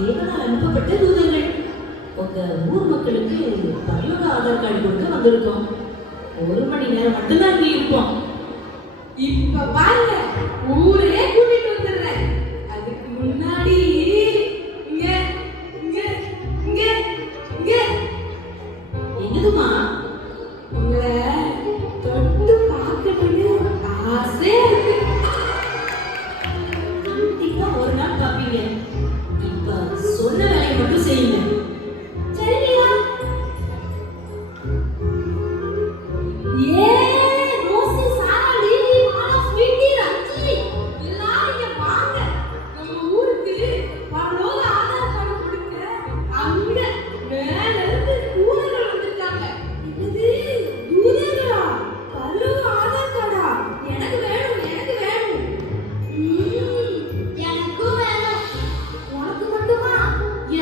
தேவனால் அனுப்பப்பட்ட தூதர்கள். உங்க ஊர் மக்களுக்கு பள்ளியோட ஆதார் கார்டு கொடுக்க வந்திருக்கோம். 1 மணி நேரம் மட்டும்தான் இங்கே இருப்போம். இப்ப பாருங்க, ஊரே கூட்டிட்டு வந்துடுறேன். அதுக்கு முன்னாடி இங்க இங்க இங்க இங்க என்னதுமா? உங்களை தொட்டு பார்க்கணும்னு ஆசையா இருக்கு. கண்டிப்பா ஒரு நாள் பார்ப்பீங்க. இப்ப சொன்ன வேலையை மட்டும் செய்யுங்க. சரியா? ஏ ரோசி, சாரா, லிலி, மாலா, ஸ்வீட்டி, ரஞ்சி எல்லாரும் இங்க வாங்க. நம்ம ஊருக்கு பரலோக ஆதார் கார்டு கொடுக்க அங்க மேல இருந்து தூதர்கள் வந்திருக்காங்க. இது தூதர்களா? பரலோக ஆதார் கார்டா? எனக்கு வேணும், எனக்கு வேணும். எனக்கும் வேணும். உனக்கு மட்டுமா?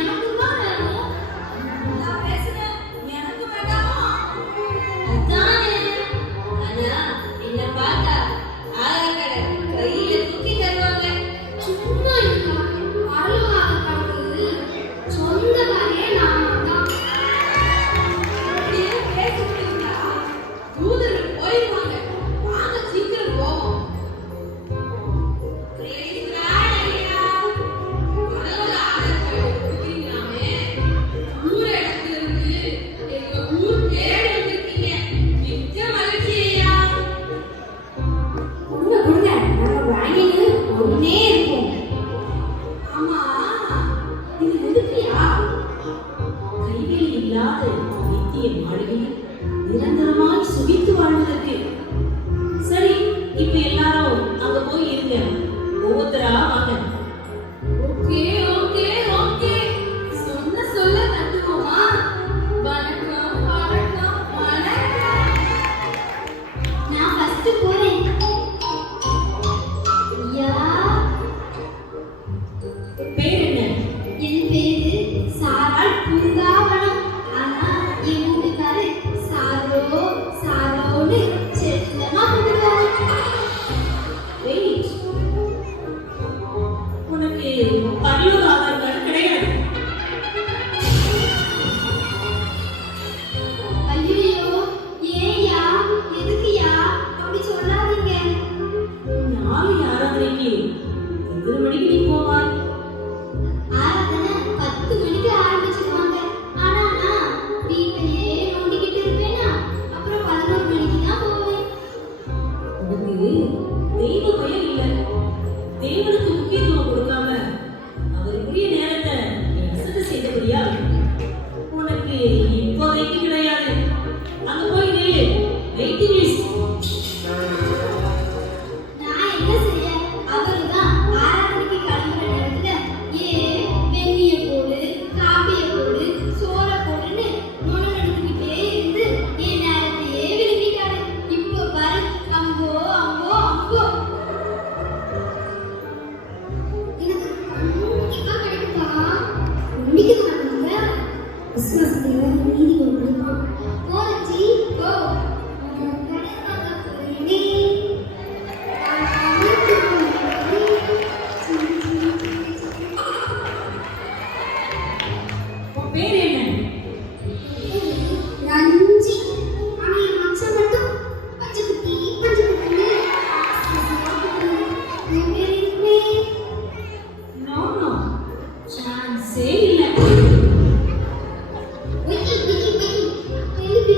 எனக்கும் தான் வேணும். நல்லா பேசுற. எனக்கு வேண்டாமா? அதானே. ஆனா என்ன பார்த்தா ஆதார் கார்டை கையில தூக்கி தருவாங்க. சும்மா இருக்கா? பரலோக ஆதார் கார்டு சொந்தக்காரே நான் தான். அப்படியே பேசிட்டு இருந்தா தூதர்கள் போயிடுவாங்க. வாங்க சீக்கிரம் போவோம். Praise God, ஐயா. பரலோக ஆதார் கார்டு கொடுத்தீங்களாமே. ஊர இடத்துல இருந்து எங்க ஊர் தேடி வந்திருக்கீங்க. மிக்க மகிழ்ச்சி ஐயா. கொடுங்க, நம்ம வாங்கிட்டு ஒன்னே இருக்கும். ஆமா, இது எதுக்குயா? கைவேலி இல்லாத நித்திய மாளிகையில் நிரந்தரமாய் சுகித்து வாழ்வதற்கு. சரி, இப்ப எல்லாரும் அங்க போய் இருங்க. ஒவ்வொருத்தரா வாங்க. Okay okay okay. சொன்ன சொல்ல தட்டுவோமா? வணக்கம் வணக்கம் வணக்கம். நான் ஃபர்ஸ்ட் போறேன். ஐயா, பேர் என்ன? என் பேரு சாராள் பூங்காவனம். ஆனா என் வீட்டுக்காரு சாரோ சாரோன்னு செல்லமா கூப்பிடுவாரு. வெயிட். உனக்கு பள்ளியோட ஆதார் கார்டு கிடையாது. ஐயோ, ஏன்யா? எதுக்குயா அப்படி சொல்லாதீங்க. நாளை ஆராதனைக்கு எத்தனை மணிக்கு நீ போவாய்? ஆராதனை 10 மணிக்கு ஆரம்பிச்சிருவாங்க. ஆனா நான் வீட்லயே நோண்டிக்கிட்டு இருப்பேனா, அப்புறம் 11 மணிக்கு தான் போவேன். உனக்கு தெய்வ பயம் இல்ல. தேவனுக்கு முக்கியத்துவம் கொடுக்காம அவருக்குரிய நேரத்தை நீ அசட்டை செய்தபடியா உனக்கு இப்போதைக்கு கிடையாது. அங்க போய் நில்லு. Waiting list. நான் என்ன செய்ய? அவருதான் ஆராதனைக்கு கிளம்புற நேரத்துல வெந்நிய போடு, காப்பிய போடு, சோற போடுன்னு நுணநடுக்கிட்டே இருந்து என் நேரத்தையே விழுங்கிட்டாரு. இப்போ பாரு, அம்போ அம்போ அம்போ. எனக்கு கண்டிப்பா கிடைக்குதா? இன்னைக்கு நடந்தாங்க கிறிஸ்மஸ் நீதி ஒன்று போச்சு. ஓ, கிடைக்காத போறேனே. உன் பேர் என்ன? ரஞ்சி. ஆனா என் மச்சான் மட்டும் பச்சை குட்டி பச்சை குட்டின்னு நோ நோ, சான்ஸே இல்ல. வெயில் வெயில் வெயில் வெயில்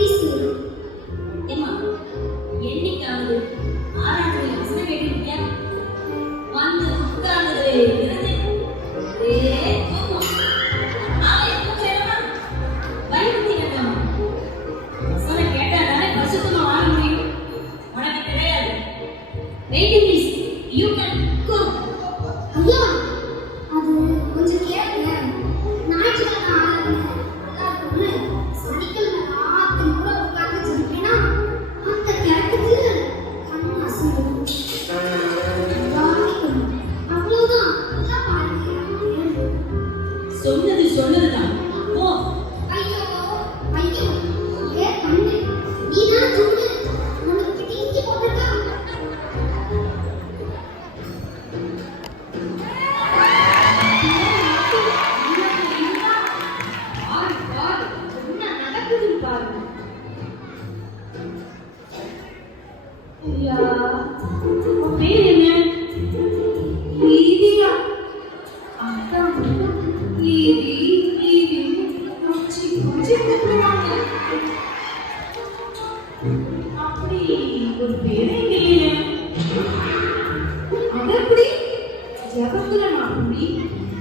ஜபத்துல நான் புலி,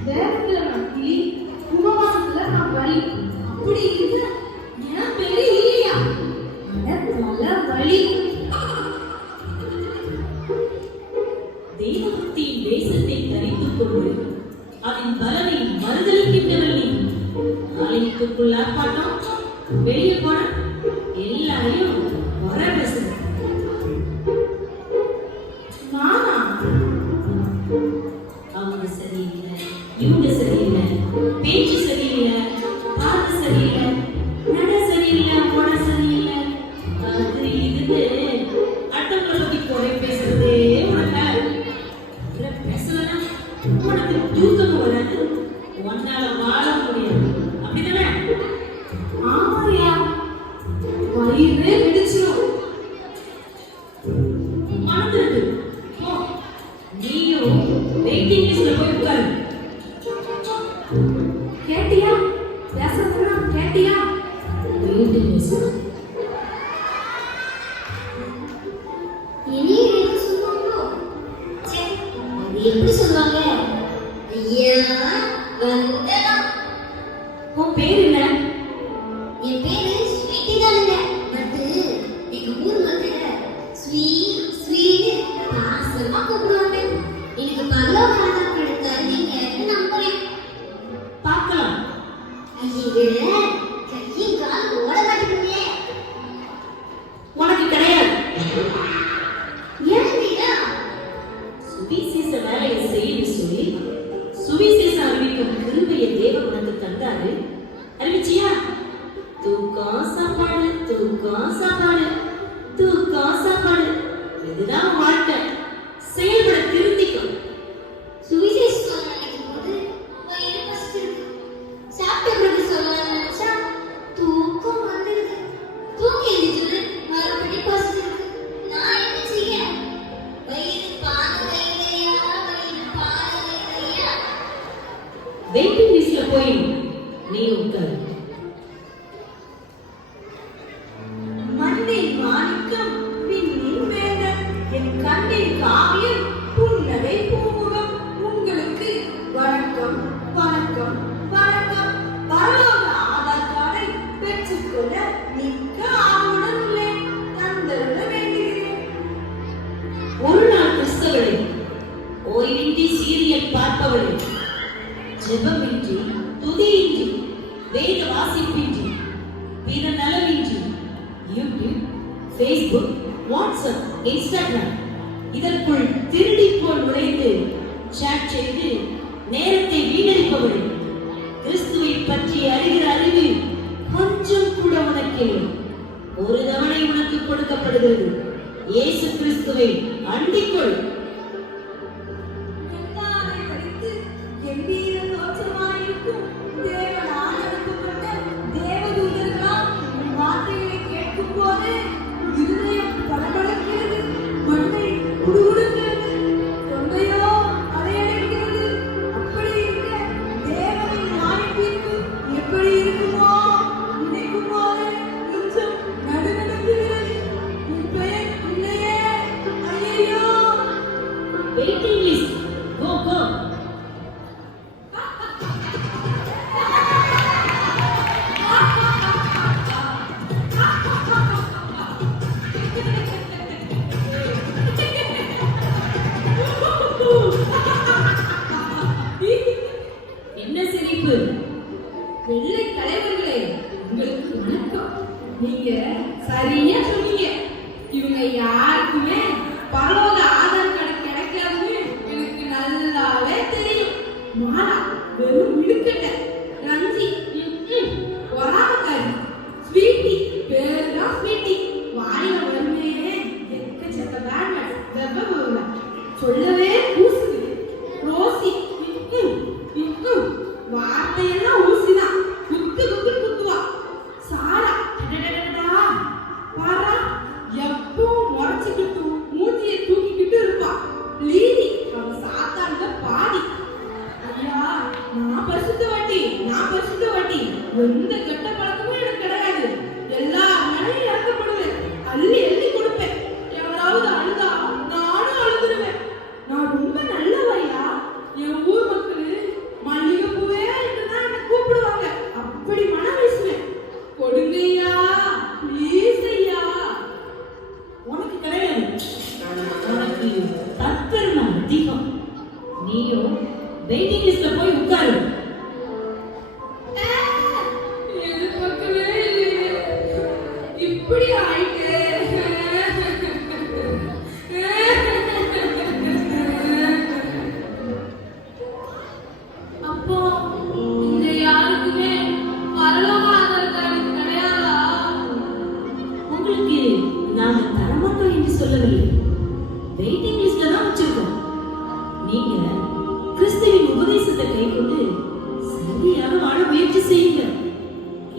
வேதத்துல நான் கிளி, உபவாசத்துல நான் வலி. அப்படி இருக்க என் பேரு இல்லையா? நல்ல வழி. தெய்வபக்தியின் தேசத்தை தரித்துக் கொண்டு அதன் பலனை மறுதளிக்கின்றவள் நீ. ஆலயத்துக்குள் ஆர்ப்பாட்டம், வெளியே போன எல்லாரையும் வர பேசுற. நானா? அவங்க சரியில்லை, இவங்க சரியில்லை, பேச்சு சரியில்லை, பார்த்து சரியில்லை, நட சரியில்லை, போட சரியில்லை, அது இதுன்னு அடுத்தவங்களை பத்தி குறை பேசுறதே உனக்கு பேசலாம். உனக்கு தூக்கம் வராது, உன்னால வாழ முடியாது. அப்படிதானே? ஆமாரியா, வயிறே பிடிச்சிடும். மறந்துருக்கு. போ, நீயும் வெயிட்டிங் லிஸ்ட்ல போய் உட்காரு. கேட்டியா? பேசுறதுனா கேட்டியா? வெயிட்டிங் லிஸ்ட் இனி என்ன சொல்லுவாங்களோ? ச்சே, அது எப்படி சொல்லுவாங்க? ஐயா வந்தலாம். உன் பேர் என்ன? என் பேரு ஸ்வீட்டி தானுங்க. பட்டு எங்க ஊர் மக்கள் ஸ்வீன்னு பாசமா கூப்பிடுவாங்க. எனக்கு பரலோக ராஜா கிடைத்தாரு நீங்க நம்புறேன். பார்க்கலாம். ஐயா கையும் கால் ஓட மாட்டேங்குங்க. உனக்கு கிடையாது. ஏன்டா? சுவிசேஷ வேலையை செய்யணும்னு சொல்லி சுவிசேஷம் அறிவிக்கும் கிருபையை தேவன் உனக்கு தந்தாரு. அறிவிச்சியா? தூக்கம் சாப்பாடு, தூக்கம் சாப்பாடு, தூக்கம் சாப்பாடு, இதுதான் வாழ்க்கை. செயல்பட திருந்திக்கும். சுவிசேஷம் சொல்ல நினைக்கும் போது வயிறு பசிச்சிருக்கு. சாப்பிட்ட பிறகு சொல்லலாம்னு நினைச்சா தூக்கம் வந்துடுது. தூங்கி எழுந்திருச்சு மறுபடியும் பசிச்சிருக்கு. நான் என்ன செய்ய? வயிறு பாதையா, வயிறு பாதையா. வெயிட்டிங் லிஸ்ட்ல போய் நீ உட்காரு. மண்ணின் மாணிக்கம் விண்ணின் வேந்தன் என் கண்ணின் காவியம் புன்னகை பூமுகம் உங்களுக்கு வணக்கம் வணக்கம் வணக்கம். பரலோக ஆதார் கார்டை பெற்றுக்கொள்ள மிக்க ஆர்வமுடன் உள்ளேன். தந்தருள வேண்டுகிறேன். ஒரு நாள் கிறிஸ்தவளே, ஓய்வின்றி சீரியல் பார்ப்பவளே, ஜெபமின்றி, துதியின்றி, வேத வாசிப்பின்றி, பிற நலமின்றி, யூடியூப், ஃபேஸ்புக், வாட்ஸ்அப், இன்ஸ்டாகிராம் இதற்குள் திருடி போல் நுழைந்து சாட் செய்து நேரத்தை வீணடிப்பவளே, கிறிஸ்துவை பற்றி அறிகிற அறிவு கொஞ்சம் கூட உனக்கு இல்லை. ஒரு தவணை உனக்கு கொடுக்கப்படுகிறது. இயேசு கிறிஸ்துவை அண்டிக்கொள். எல்லாரை படித்து கம்பீர தோற்றமாயிருக்கும் தேவனால் அனுப்பப்பட்ட தேவதூதர்களால் வார்த்தைகளை கேட்கும் போது இருதயம் படபடக்கிறது, மண்டை குடுகுடுக்கிறது, தொண்டையோ அலையடைக்கிறது. அப்படி வெயிட்டிங் லிஸ்ட்ல போய் உட்காரு. எதிர்பார்க்கவே இல்லையே. இப்படி ஆயிட்டே. அப்போ இங்க யாருக்குமே பரலோக ஆதார் கார்டு கிடையாதா? உங்களுக்கு நாங்க தரமாட்டோம் என்று சொல்லவில்லை. வெயிட்டிங் லிஸ்ட்ல தான் வச்சிருக்கோம். நீங்க கிறிஸ்துவின் உபதேசத்தை கைக்கொண்டு சரியாக வாழ முயற்சி செய்யுங்க.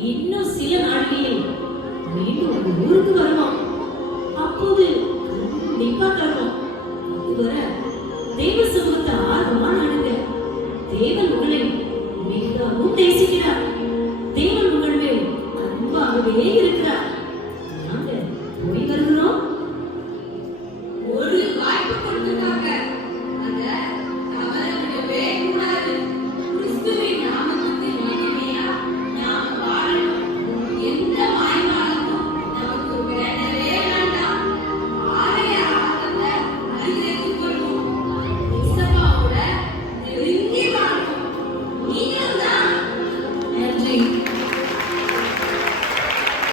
இன்னும் சில நாட்களில் மீண்டும் உங்க ஊருக்கு வருவோம். அப்போது கண்டிப்பா தருவோம். அதுவரை தெய்வ சமூகத்தை ஆர்வமா நாடுங்க. தேவன் உங்களை மிகவும் நேசிக்கிறார்.